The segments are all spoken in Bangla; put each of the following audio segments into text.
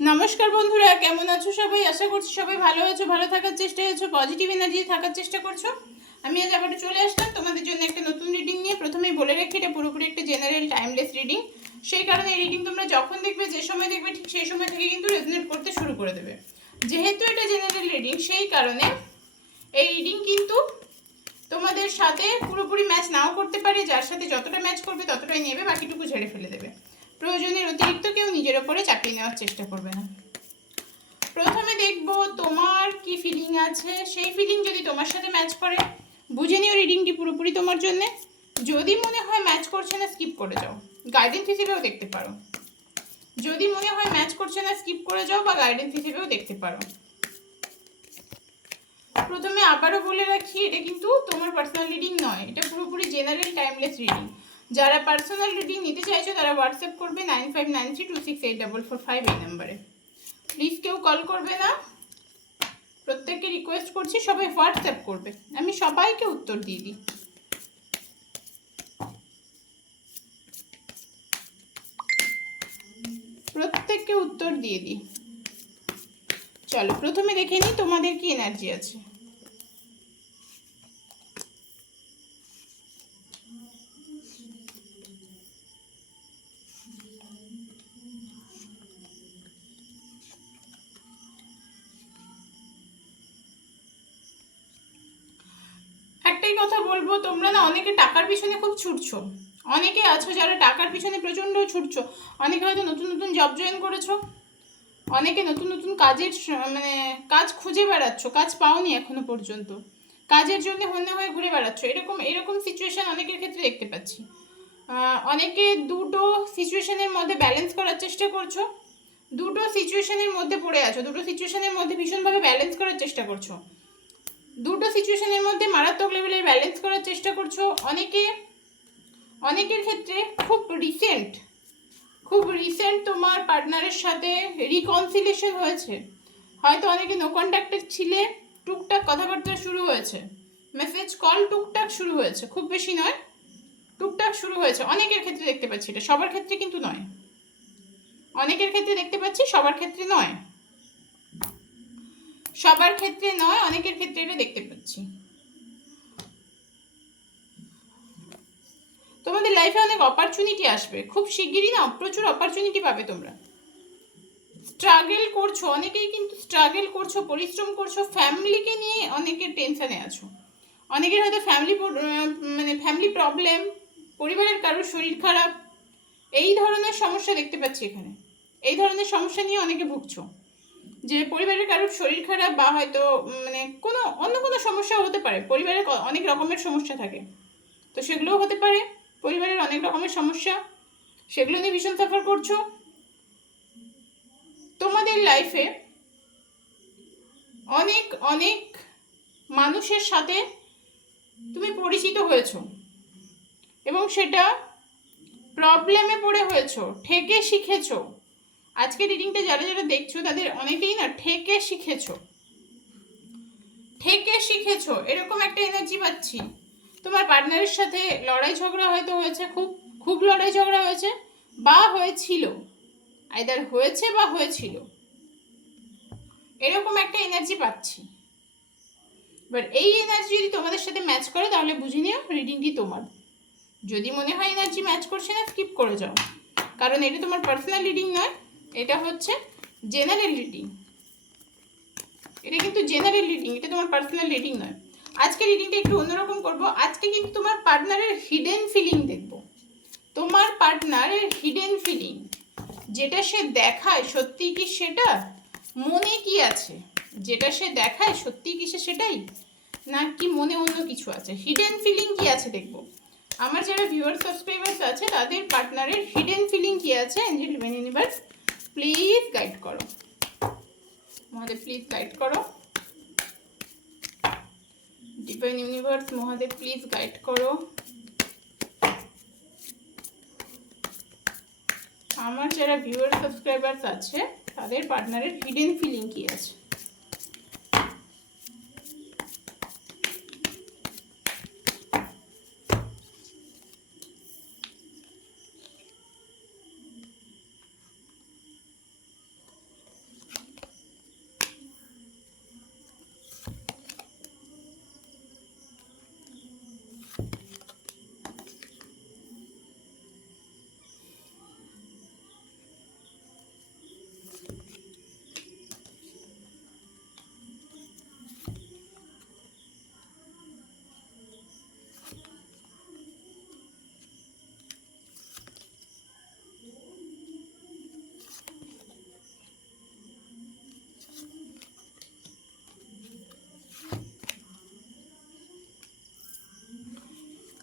নমস্কার বন্ধুরা, কেমন আছো সবাই? আশা করছি সবাই ভালো আছো, ভালো থাকার চেষ্টা করছো, পজিটিভ এনার্জি থাকার চেষ্টা করছো। আমি আজ আবার চলে আসলাম তোমাদের জন্য একটা নতুন রিডিং নিয়ে। প্রথমেই বলে রাখি, এটা পুরোপুরি একটা জেনারেল টাইমলেস রিডিং। সেই কারণে এই রিডিং তোমরা যখন দেখবে, যে সময় দেখবে, ঠিক সেই সময় থেকে কিন্তু রেজোনেট করতে শুরু করে দেবে। যেহেতু এটা জেনারেল রিডিং, সেই কারণে এই রিডিং কিন্তু তোমাদের সাথে পুরোপুরি ম্যাচ নাও করতে পারে। যার সাথে যতটা ম্যাচ করবে ততটাই নেবে, বাকিটুকু ঝেড়ে ফেলে দেবে। প্রয়োজনের অতিরিক্ত কেউ নিজের ওপরে চাপিয়ে নেওয়ার চেষ্টা করবে না। প্রথমে দেখব তোমার কি ফিলিং আছে। সেই ফিলিং যদি তোমার সাথে ম্যাচ করে, বুঝে নিও রিডিংটি পুরোপুরি তোমার জন্য। যদি মনে হয় ম্যাচ করছে না, স্কিপ করে যাও। গাইডেন্স হিসেবেও দেখতে পারো। যদি মনে হয় ম্যাচ করছে না, স্কিপ করে যাও, বা গাইডেন্স হিসেবেও দেখতে পারো। প্রথমে আবারও বলে রাখি, এটা কিন্তু তোমার পার্সোনাল রিডিং নয়, এটা পুরোপুরি জেনারেল টাইমলেস রিডিং। যারা পার্সোনাল রিডিং নিতে চাইছো তারা হোয়াটসঅ্যাপ করবে 9593268445 এই নাম্বারে। প্লিজ কেউ কল করবে না, প্রত্যেককে রিকোয়েস্ট করছি সবাই হোয়াটসঅ্যাপ করবে। আমি সবাইকে উত্তর দিয়ে দিই। প্রত্যেককে উত্তর দিয়ে দিই। চলো প্রথমে দেখে নিই তোমাদের কি এনার্জি আছে। একটাই কথা বলবো, তোমরা না অনেকে টাকার পিছনে খুব ছুটছো। অনেকে আছো যারা টাকার পিছনে প্রচণ্ড ছুটছো। অনেকে হয়তো নতুন নতুন জব জয়েন করেছো, অনেকে নতুন নতুন কাজের কাজ খুঁজে বেড়াচ্ছ, কাজ পাওনি এখনো পর্যন্ত, কাজের জন্য হন্যে হয়ে ঘুরে বেড়াচ্ছ। এরকম এরকম সিচুয়েশন অনেকের ক্ষেত্রে দেখতে পাচ্ছি। অনেকে দুটো সিচুয়েশনের মধ্যে ব্যালেন্স করার চেষ্টা করছো, দুটো সিচুয়েশনের মধ্যে পড়ে আছো, দুটো সিচুয়েশনের মধ্যে ভীষণভাবে ব্যালেন্স করার চেষ্টা করছো, দুটো সিচুয়েশনের মধ্যে মারাত্মক লেভেলের ব্যালেন্স করার চেষ্টা করছো। অনেকের ক্ষেত্রে খুব রিসেন্ট তোমার পার্টনারের সাথে রিকনসিলিয়েশন হয়েছে। হয়তো অনেকে নো কন্ট্যাক্টেড ছিলে, টুকটাক কথাবার্তা শুরু হয়েছে, মেসেজ কল টুকটাক শুরু হয়েছে, খুব বেশি নয়, টুকটাক শুরু হয়েছে। অনেকের ক্ষেত্রে দেখতে পাচ্ছি, এটা সবার ক্ষেত্রে কিন্তু নয়। অনেকের ক্ষেত্রে দেখতে পাচ্ছি, সবার ক্ষেত্রে নয়, সবার ক্ষেত্রে নয়, অনেকের ক্ষেত্রে এটা দেখতে পাচ্ছি। তোমাদের লাইফে অনেক অপরচুনিটি আসবে খুব শিগগিরই, না প্রচুর অপরচুনিটি পাবে তোমরা। স্ট্রাগল করছো, অনেকেই কিন্তু স্ট্রাগল করছো, পরিশ্রম করছো, ফ্যামিলিকে নিয়ে অনেকের টেনশনে আছো। অনেকের হয়তো ফ্যামিলি প্রবলেম, পরিবারের কারোর শরীর খারাপ, এই ধরনের সমস্যা দেখতে পাচ্ছি এখানে। এই ধরনের সমস্যা নিয়ে অনেকে ভুগছো, যে পরিবারের কারোর শরীর খারাপ, বা হয়তো কোনো অন্য কোনো সমস্যা হতে পারে। পরিবারের অনেক রকমের সমস্যা থাকে, তো সেগুলোও হতে পারে। পরিবারের অনেক রকমের সমস্যা, সেগুলো নিয়ে ভীষণ সাফার করছো। তোমাদের লাইফে অনেক অনেক মানুষের সাথে তুমি পরিচিত হয়েছো, এবং সেটা প্রবলেমে পড়ে হয়েছো, ঠেকে শিখেছো। আজকে রিডিংটা যারা যারা দেখছো তাদের অনেকেই না ঠেকে শিখেছো, ঠেকে শিখেছো, এরকম একটা এনার্জি পাচ্ছি। তোমার পার্টনারের সাথে লড়াই ঝগড়া হয়তো হয়েছে, খুব খুব লড়াই ঝগড়া হয়েছে, বা হয়েছিল, আইদার হয়েছে বা হয়েছিল, এরকম একটা এনার্জি পাচ্ছি। এবার এই এনার্জি যদি তোমাদের সাথে ম্যাচ করে, তাহলে বুঝে নিও রিডিংটি তোমার। যদি মনে হয় এনার্জি ম্যাচ করছে না, স্কিপ করে যাও, কারণ এটা তোমার পার্সোনাল রিডিং নয়, এটা হচ্ছে জেনারেল রিডিং। এটা কিন্তু জেনারেল রিডিং, এটা তোমার পার্সোনাল রিডিং নয়। আজকে রিডিংটা একটু অন্যরকম করবো। আজকে কিন্তু তোমার পার্টনারের হিডেন ফিলিং দেখবো। তোমার পার্টনারের হিডেন ফিলিং, যেটা সে দেখায় সত্যি কি সেটা, মনে কি আছে, যেটা সে দেখায় সত্যি কি সেটাই, না কি মনে অন্য কিছু আছে, হিডেন ফিলিং কি আছে দেখবো। আমার যারা ভিউয়ার সাবস্ক্রাইবার্স আছে তাদের পার্টনারের হিডেন ফিলিং কি আছে, Angel divine universe please guide করো, মহাদেব প্লিজ গাইড করো, divine universe Mahadev please guide করো। আমার যারা ভিউয়ার সাবস্ক্রাইবার্স আছে তাদের পার্টনারের হিডেন ফিলিং কি আছে।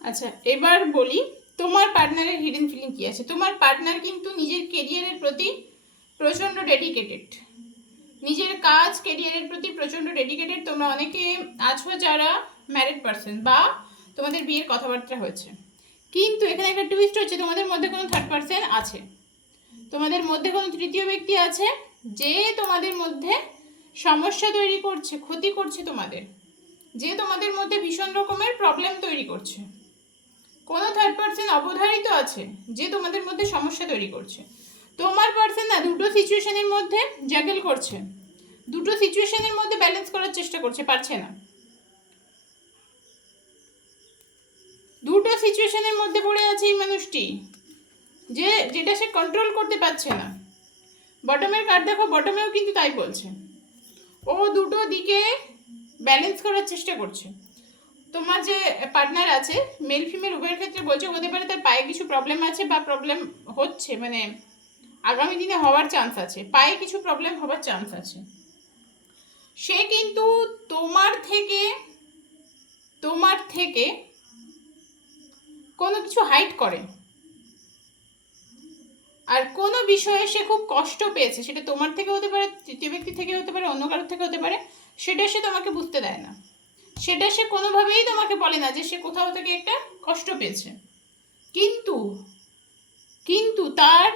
আচ্ছা, এবার বলি তোমার পার্টনারের হিডেন ফিলিং কি আছে। তোমার পার্টনার কিন্তু নিজের কেরিয়ারের প্রতি প্রচণ্ড ডেডিকেটেড, নিজের কাজ কেরিয়ারের প্রতি প্রচণ্ড ডেডিকেটেড। তোমরা অনেকে আছো যারা ম্যারিড পারসন বা তোমাদের বিয়ের কথাবার্তা হয়েছে, কিন্তু এখানে একটা টুইস্ট হচ্ছে, তোমাদের মধ্যে কোনো থার্ড পারসন আছে, তোমাদের মধ্যে কোনো তৃতীয় ব্যক্তি আছে যে তোমাদের মধ্যে সমস্যা তৈরি করছে, ক্ষতি করছে তোমাদের, যে তোমাদের মধ্যে ভীষণ রকমের প্রবলেম তৈরি করছে। কোনো থার্ড পারসন অবধারিত আছে যে তোমাদের মধ্যে সমস্যা তৈরি করছে। তোমার পারসন না দুটো সিচুয়েশনের মধ্যে জাগল করছে, দুটো সিচুয়েশনের মধ্যে ব্যালেন্স করার চেষ্টা করছে, পারছে না। দুটো সিচুয়েশনের মধ্যে পড়ে আছে এই মানুষটি, যেটা সে কন্ট্রোল করতে পারছে না। বটমের কার্ড দেখো, বটমেও কিন্তু তাই বলছে, ও দুটো দিকে ব্যালেন্স করার চেষ্টা করছে। তোমার যে পার্টনার আছে মেল ফিমেল উভয়ের ক্ষেত্রে বলছে, হতে পারে তার পায়ে কিছু প্রবলেম আছে বা প্রবলেম হচ্ছে, মানে আগামী দিনে হওয়ার চান্স আছে, পায়ে কিছু প্রবলেম হওয়ার চান্স আছে। সে কিন্তু তোমার থেকে কোনো কিছু হাইড করে, আর কোনো বিষয়ে সে খুব কষ্ট পেয়েছে, সেটা তোমার থেকে হতে পারে, তৃতীয় ব্যক্তি থেকে হতে পারে, অন্য কারোর থেকে হতে পারে, সেটা সে তোমাকে বুঝতে দেয় না, সেটা সে কোনোভাবেই তোমাকে বলে না যে সে কোথাও থেকে একটা কষ্ট পেয়েছে। কিন্তু তার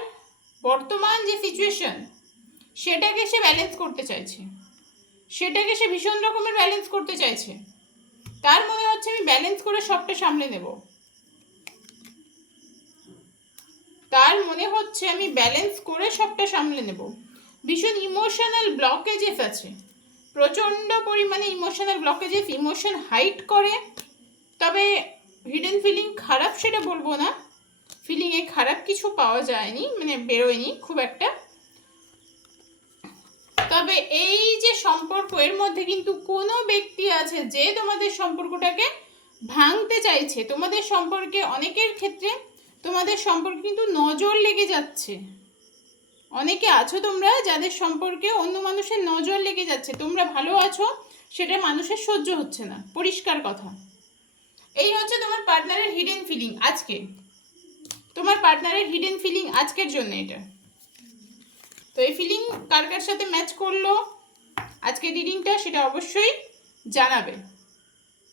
বর্তমান যে সিচুয়েশন সেটাকে সে ব্যালেন্স করতে চাইছে, সেটাকে সে ভীষণ রকমের ব্যালেন্স করতে চাইছে। তার মনে হচ্ছে আমি ব্যালেন্স করে সবটা সামলে নেব, তার মনে হচ্ছে আমি ব্যালেন্স করে সবটা সামলে নেব। ভীষণ ইমোশনাল ব্লকেজেস আছে, প্রচণ্ড পরিমাণে ইমোশনাল ব্লকেজেস, ইমোশন হাইড করে। তবে হিডেন ফিলিং খারাপ সেটা বলবো না, ফিলিংয়ে খারাপ কিছু পাওয়া যায়নি, মানে বেরোয়নি খুব একটা। তবে এই যে সম্পর্ক, এর মধ্যে কিন্তু কোনো ব্যক্তি আছে যে তোমাদের সম্পর্কটাকে ভাঙতে চাইছে। তোমাদের সম্পর্কে অনেকের ক্ষেত্রে তোমাদের সম্পর্কে কিন্তু নজর লেগে যাচ্ছে, অনেকে আছো তোমরা যাদের সম্পর্কে অন্য মানুষের নজর লেগে যাচ্ছে, তোমরা ভালো আছো সেটা মানুষের সহ্য হচ্ছে না, পরিষ্কার কথা। এই হচ্ছে তোমার পার্টনারের হিডেন ফিলিং আজকে, তোমার পার্টনারের হিডেন ফিলিং আজকের জন্য এটা। তো এই ফিলিং কার কার সাথে ম্যাচ করলো আজকের রিডিংটা সেটা অবশ্যই জানাবে।